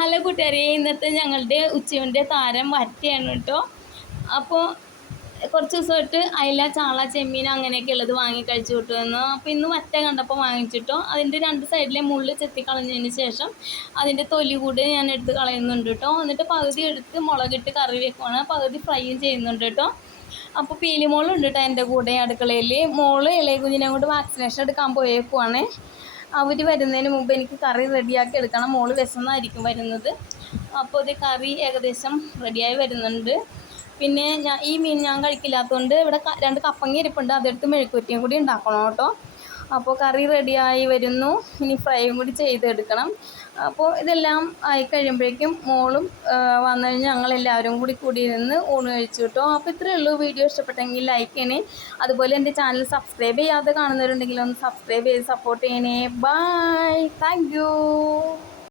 Hello കൂട്ടുകാരെ, ഇന്നത്തെ ഞങ്ങളുടെ ഉച്ചയൂണിൻ്റെ താരം വറ്റയാണ് കേട്ടോ. അപ്പോൾ കുറച്ച് ദിവസമായിട്ട് അയില, ചാള, ചെമ്മീൻ അങ്ങനെയൊക്കെ ഉള്ളത് വാങ്ങി കഴിച്ചു കിട്ടുമെന്ന്. അപ്പോൾ ഇന്ന് വറ്റ കണ്ടപ്പോൾ വാങ്ങിച്ചിട്ടോ. അതിൻ്റെ രണ്ട് സൈഡിലെ മുള്ള് ചെത്തി കളഞ്ഞതിന് ശേഷം അതിൻ്റെ തൊലി കൂടി ഞാൻ എടുത്ത് കളയുന്നുണ്ട് കേട്ടോ. എന്നിട്ട് പകുതി എടുത്ത് മുളകിട്ട് കറി വെക്കുവാണ്, പകുതി ഫ്രൈയും ചെയ്യുന്നുണ്ട് കേട്ടോ. അപ്പോൾ പീലിമോളുണ്ട് കേട്ടോ എൻ്റെ കൂടെ അടുക്കളയിൽ. മോള് ഇളയ കുഞ്ഞിനെ കൊണ്ട് വാക്സിനേഷൻ എടുക്കാൻ പോയേക്കുവാണ്. അവർ വരുന്നതിന് മുമ്പ് എനിക്ക് കറി റെഡിയാക്കി എടുക്കണം. മോള് വിശന്നായിരിക്കും വരുന്നത്. അപ്പോൾ ഇത് കറി ഏകദേശം റെഡിയായി വരുന്നുണ്ട്. പിന്നെ ഈ മീൻ ഞാൻ കഴിക്കില്ലാത്തതുകൊണ്ട് ഇവിടെ 2 കപ്പങ്ങ ഇരിപ്പുണ്ട്, അതെടുത്ത് മെഴുക്കുവരട്ടിയും കൂടി ഉണ്ടാക്കണം കേട്ടോ. അപ്പോൾ കറി റെഡിയായി വരുന്നു, ഇനി ഫ്രൈയും കൂടി ചെയ്തെടുക്കണം. അപ്പോൾ ഇതെല്ലാം ആയി കഴിയുമ്പോഴേക്കും മോളും വന്നു കഴിഞ്ഞ് ഞങ്ങളെല്ലാവരും കൂടി ഇരുന്ന് ഊണ് കഴിച്ചു കേട്ടോ. അപ്പോൾ ഇത്രയേ ഉള്ളൂ. വീഡിയോ ഇഷ്ടപ്പെട്ടെങ്കിൽ ലൈക്ക് ചെയ്യണേ. അതുപോലെ എൻ്റെ ചാനൽ സബ്സ്ക്രൈബ് ചെയ്യാതെ കാണുന്നവരുണ്ടെങ്കിൽ ഒന്ന് സബ്സ്ക്രൈബ് ചെയ്ത് സപ്പോർട്ട് ചെയ്യണേ. Bye, thank U.